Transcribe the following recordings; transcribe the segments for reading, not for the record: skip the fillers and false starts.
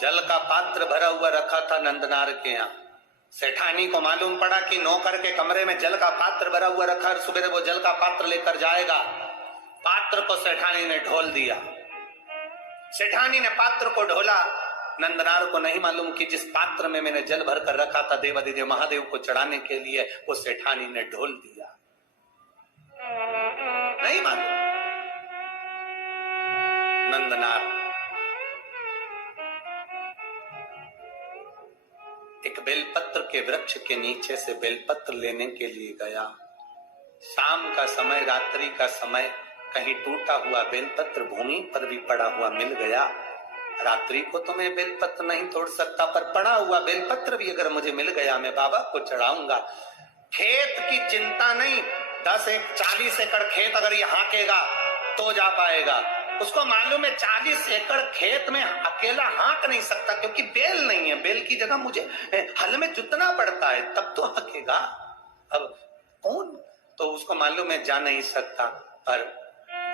जल का पात्र भरा हुआ रखा था नंदनार के यहाँ। सेठानी को मालूम पड़ा कि नौकर के कमरे में जल का पात्र भरा हुआ रखा, सुबह वो जल का पात्र लेकर जाएगा। पात्र को सेठानी ने ढोल दिया। सेठानी ने पात्र को ढोला। नंदनार को नहीं मालूम कि जिस पात्र में मैंने जल भर कर रखा था देवादिदेव महादेव को चढ़ाने के लिए, वो सेठानी ने ढोल दिया। नहीं मालूम। नंदनार एक बेलपत्र के वृक्ष के नीचे से बेलपत्र लेने के लिए गया। शाम का समय, रात्रि का समय, कहीं टूटा हुआ बेलपत्र भूमि पर भी पड़ा हुआ मिल गया। रात्रि को तो मैं बेलपत्र नहीं तोड़ सकता, पर पड़ा हुआ बेलपत्र भी अगर मुझे मिल गया मैं बाबा को चढ़ाऊंगा। खेत की चिंता नहीं, 40 एकड़ खेत अगर ये हाँकेगा तो जा पाएगा। उसको मालूम है 40 एकड़ खेत में अकेला हाँक नहीं सकता, क्योंकि बेल नहीं है। बेल की जगह मुझे हल में जुतना पड़ता है, तब तो हाँकेगा। अब कौन, तो उसको मालूम है जा नहीं सकता, पर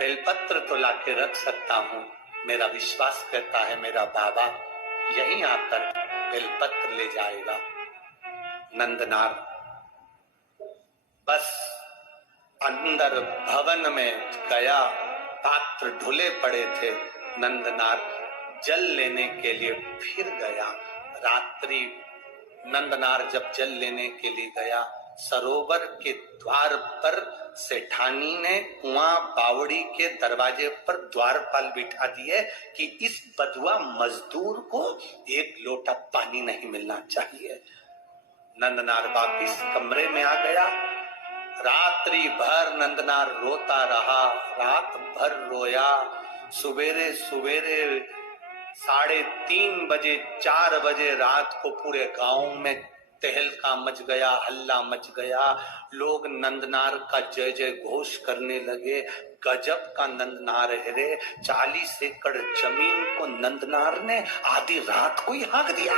बेलपत्र तो लाके रख सकता हूं। मेरा विश्वास कहता है मेरा बाबा यहीं आकर बेलपत्र ले जाएगा। नंदनार बस अंदर भवन में गया। पात्र ढुले पड़े थे। नंदनार जल लेने के लिए फिर गया। रात्रि नंदनार जब जल लेने के लिए गया, सरोवर के द्वार पर सेठानी ने कुआं बावड़ी के दरवाजे पर द्वारपाल बिठा दिए कि इस बधुआ मजदूर को एक लोटा पानी नहीं मिलना चाहिए। नंदनार वापिस कमरे में आ गया। रात्रि भर नंदनार रोता रहा, रात भर रोया। सुबेरे सुबेरे 3:30 बजे 4 बजे रात को पूरे गांव में तहलका मच गया, हल्ला मच गया। लोग नंदनार का जय जय घोष करने लगे। गजब का नंदनार है रे। 40 एकड़ जमीन को नंदनार ने आधी रात को ही हाँक दिया।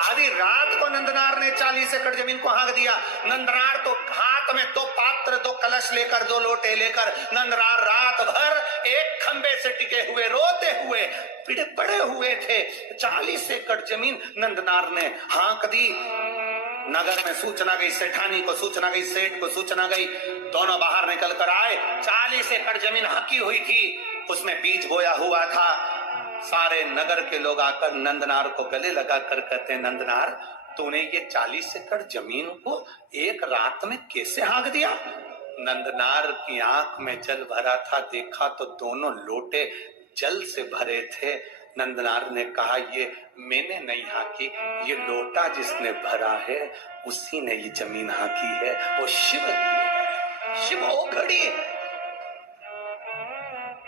आधी रात को नंदनार ने 40 एकड़ जमीन को हाँक दिया। नंदनार तो हाथ में 2 पात्र, 2 कलश लेकर, 2 लोटे लेकर नंदनार रात भर एक खंबे से टिके हुए रोते हुए पीड़े पड़े हुए थे। 40 एकड़ जमीन नंदनार ने हाँक दी। नगर में सूचना गई, सेठानी को सूचना गई, सेठ को सूचना गई। दोनों बाहर निकल कर आए। 40 एकड़ जमीन हाँकी हुई थी, उसमें बीज बोया हुआ था। सारे नगर के लोग आकर नंदनार को गले लगा कर कहते हैं, नंदनार तूने ये 40 एकड़ जमीन को एक रात में कैसे हाँक दिया? नंदनार की आंख में जल भरा था। देखा तो दोनों लोटे जल से भरे थे। नंदनार ने कहा, ये मैंने नहीं हाँकी, ये लोटा जिसने भरा है उसी ने ये जमीन हाँकी है। वो शिव है, शिव ओघड़ी।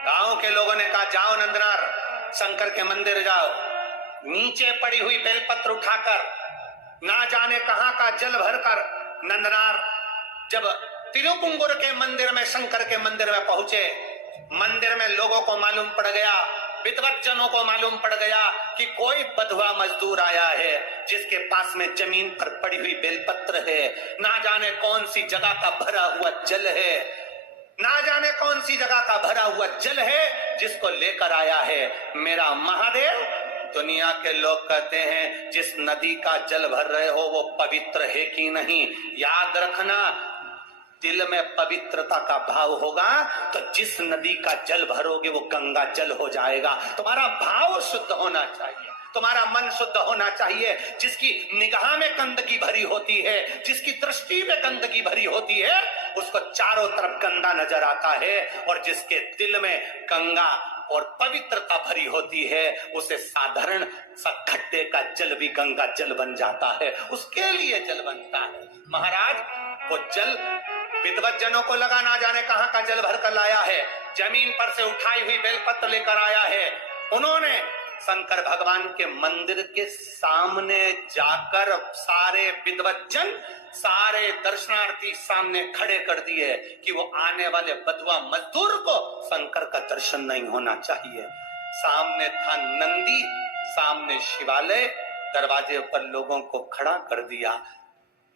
गांव के लोगों ने कहा, जाओ नंदनार शंकर के मंदिर जाओ। नीचे पड़ी हुई बेलपत्र उठाकर, ना जाने कहां का जल भरकर नंदनार जब तिरुपुंगुर के मंदिर में, शंकर के मंदिर में पहुंचे, मंदिर में लोगों को मालूम पड़ गया, विद्वज्जनों को मालूम पड़ गया कि कोई बधवा मजदूर आया है जिसके पास में जमीन पर पड़ी हुई बेलपत्र है। ना जाने कौन सी जगह का भरा हुआ जल है, ना जाने कौन सी जगह का भरा हुआ जल है जिसको लेकर आया है मेरा महादेव। दुनिया के लोग कहते हैं जिस नदी का जल भर रहे हो वो पवित्र है कि नहीं। याद रखना, दिल में पवित्रता का भाव होगा तो जिस नदी का जल भरोगे वो गंगा जल हो जाएगा। तुम्हारा भाव शुद्ध होना चाहिए, तुम्हारा मन शुद्ध होना चाहिए। जिसकी निगाह में गंदगी भरी होती है, जिसकी दृष्टि में गंदगी भरी होती है, उसको चारों तरफ गंदा नजर आता है। और जिसके दिल में गंगा और पवित्रता भरी होती है, उसे साधारण सा खड्डे का जल भी गंगा जल बन जाता है, उसके लिए जल बनता है। महाराज वो जल विद्वज्जनों को लगा ना जाने कहां का जल भर कर लाया है, जमीन पर से उठाई हुई बेलपत्र लेकर आया है। उन्होंने शंकर भगवान के मंदिर के सामने जाकर सारे विद्वज्जन, सारे दर्शनार्थी सामने खड़े कर दिए कि वो आने वाले बधवा मजदूर को शंकर का दर्शन नहीं होना चाहिए। सामने था नंदी, सामने शिवालय, दरवाजे पर लोगों को खड़ा कर दिया।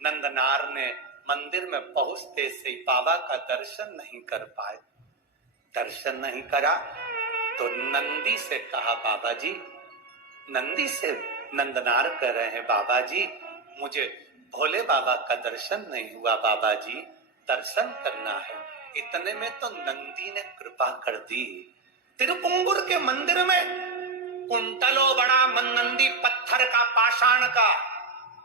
नंदनार ने मंदिर में पहुंचते से बाबा का दर्शन नहीं कर पाए। दर्शन नहीं करा तो नंदी से कहा, बाबा जी नंदी से नंदनार कह रहे हैं, बाबा जी मुझे भोले बाबा का दर्शन नहीं हुआ, बाबा जी दर्शन करना है। इतने में तो नंदी ने कृपा कर दी। तिरुपुंगुर के मंदिर में कुंटलो बड़ा नंदी पत्थर का, पाषाण का।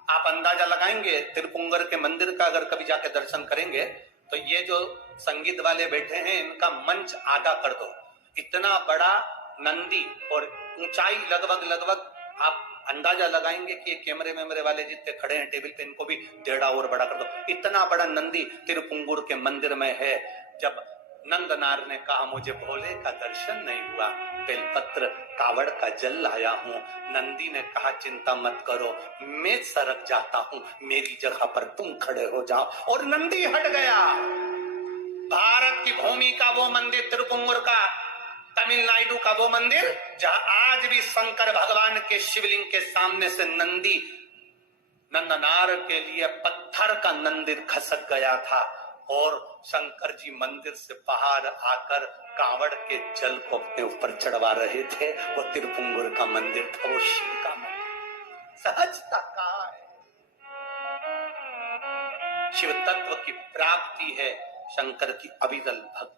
आप अंदाजा लगाएंगे तिरुपुंगर के मंदिर का, अगर कभी जाके दर्शन करेंगे तो ये जो संगीत वाले बैठे हैं इनका मंच आधा कर दो, इतना बड़ा नंदी, और ऊंचाई लगभग आप अंदाजा लगाएंगे कि ये कैमरे मेमरे वाले जितने खड़े हैं टेबल पे, इनको भी 1.5 और बड़ा कर दो। इतना बड़ा नंदी तिरुपुंगुर के मंदिर में है। जब नंदनार ने कहा मुझे भोले का दर्शन नहीं हुआ, बेलपत्र कावड़ का जल लाया हूं, नंदी ने कहा चिंता मत करो, मैं सरक जाता हूं, मेरी जगह पर तुम खड़े हो जाओ, और नंदी हट गया। भारत की भूमि का वो मंदिर तिरुपुंगुर का, तमिलनाडु का वो मंदिर जहां आज भी शंकर भगवान के शिवलिंग के सामने से नंदी, नंदनार के लिए पत्थर का मंदिर खसक गया था, और शंकर जी मंदिर से बाहर आकर कावड़ के जल को अपने ऊपर चढ़वा रहे थे। वो तिरुपुंगुर का मंदिर था, वो शिव का मंदिर। सहजता कहाँ है? शिव तत्व की प्राप्ति है शंकर की अविरल भक्ति,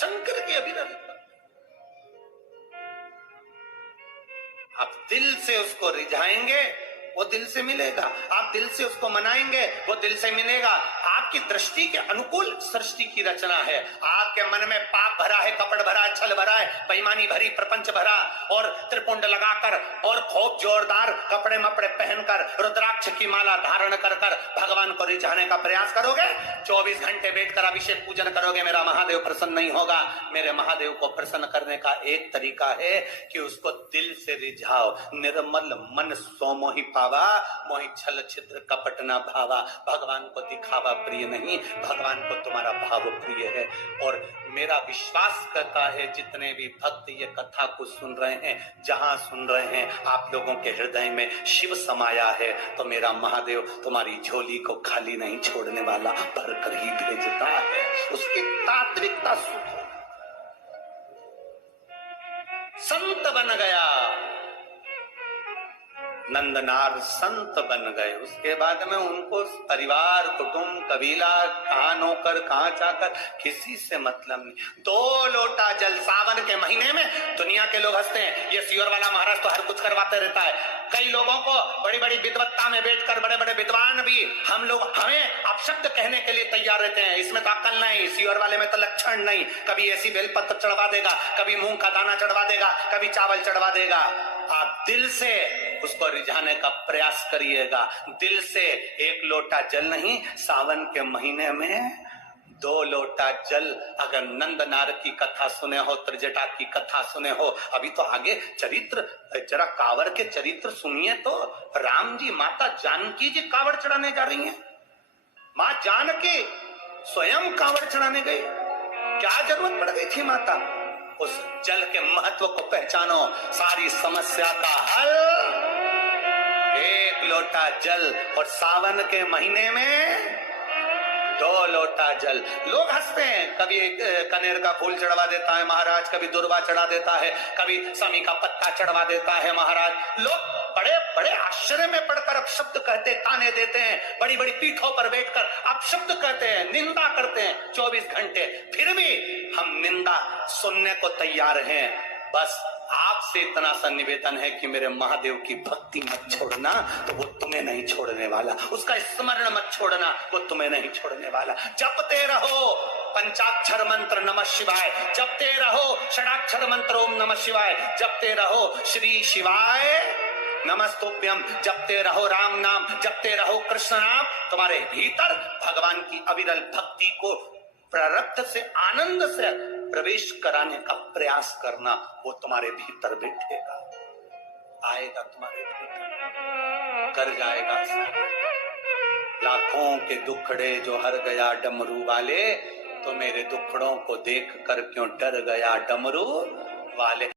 शंकर की अविरल भक्ति। आप दिल से उसको रिझाएंगे, वो दिल से मिलेगा। आप दिल से उसको मनाएंगे, वो दिल से मिलेगा। आपकी दृष्टि के अनुकूल सृष्टि की रचना है। आपके मन में पाप भरा है, कपट भरा है, छल भरा है, बेईमानी भरी, प्रपंच भरा, और त्रिपुंड लगाकर और खूब जोरदार कपड़े मपड़े पहनकर रुद्राक्ष की माला धारण कर भगवान को रिझाने का प्रयास करोगे, 24 घंटे बैठकर अभिषेक पूजन करोगे, मेरा महादेव प्रसन्न नहीं होगा। मेरे महादेव को प्रसन्न करने का एक तरीका है कि उसको दिल से रिझाओ। निर्मल मन सोमोहि पावा, मोहि छल छिद्र कपट न भावा। भगवान को दिखावा प्रिय नहीं, भगवान को तुम्हारा भाव प्रिय है। और मेरा विश्वास करता है जितने भी भक्त ये कथा को सुन रहे हैं, जहां सुन रहे हैं, आप लोगों के हृदय में शिव समाया है, तो मेरा महादेव तुम्हारी झोली को खाली नहीं छोड़ने वाला, भर कर ही भेजता है। उसकी तात्विकता सुख हो। संत बन गया नंदनार, संत बन गए। उसके बाद में उनको परिवार, कुटुंब, कबीला, कहाँ नौकर, कहाँ चाकर, किसी से मतलब नहीं। 2 लोटा जल सावन के महीने में दुनिया के लोग हंसते हैं, ये सियोर वाला महाराज तो हर कुछ करवाते रहता है। कई लोगों को बड़ी बड़ी विद्वत्ता में बैठकर बड़े बड़े विद्वान भी हमें अपशब्द कहने के लिए तैयार रहते हैं, इसमें तो अक्ल नहीं, सियोर वाले में तो लक्षण नहीं। कभी ऐसी बेलपत्र चढ़वा देगा, कभी मूंग का दाना चढ़वा देगा, कभी चावल चढ़वा देगा। आप दिल से उसको रिझाने का प्रयास करिएगा। दिल से 1 लोटा जल नहीं, सावन के महीने में 2 लोटा जल। अगर नंदनार की कथा सुने हो, त्रिजटा की कथा सुने हो, अभी तो आगे चरित्र, जरा कांवड़ के चरित्र सुनिए तो। राम जी, माता जानकी जी कांवड़ चढ़ाने जा रही हैं। मां जानकी स्वयं कांवड़ चढ़ाने गई, क्या जरूरत पड़ गई थी माता? उस जल के महत्व को पहचानो, सारी समस्या का हल 1 लोटा जल। और सावन के महीने में 2 लोटा जल। लोग हंसते हैं, कभी कनेर का फूल चढ़वा देता है महाराज, कभी दुर्वा चढ़ा देता है, कभी समी का पत्ता चढ़वा देता है महाराज। लोग बड़े बड़े आश्चर्य में पड़कर अपशब्द कहते, ताने देते हैं, बड़ी बड़ी पीठों पर बैठकर अपशब्द कहते हैं, निंदा करते हैं 24 घंटे। फिर भी हम निंदा सुनने को तैयार हैं। बस आपसे इतना सा निवेदन है कि मेरे महादेव की भक्ति मत छोड़ना, तो वो तुम्हें नहीं छोड़ने वाला। उसका स्मरण मत छोड़ना, वो तुम्हें नहीं छोड़ने वाला। जपते रहो पंचाक्षर मंत्र नमः शिवाय, जपते रहो षडाक्षर मंत्र ओम नमः शिवाय, जपते रहो श्री शिवाय नमस्तुभ्यम, जपते रहो राम नाम, जपते रहो कृष्ण नाम। तुम्हारे भीतर भगवान की अविरल भक्ति को प्रारब्ध से, आनंद से प्रवेश कराने का प्रयास करना, वो तुम्हारे भीतर बैठेगा, आएगा तुम्हारे भीतर, कर जाएगा। लाखों के दुखड़े जो हर गया डमरू वाले, तो मेरे दुखड़ों को देख कर क्यों डर गया डमरू वाले।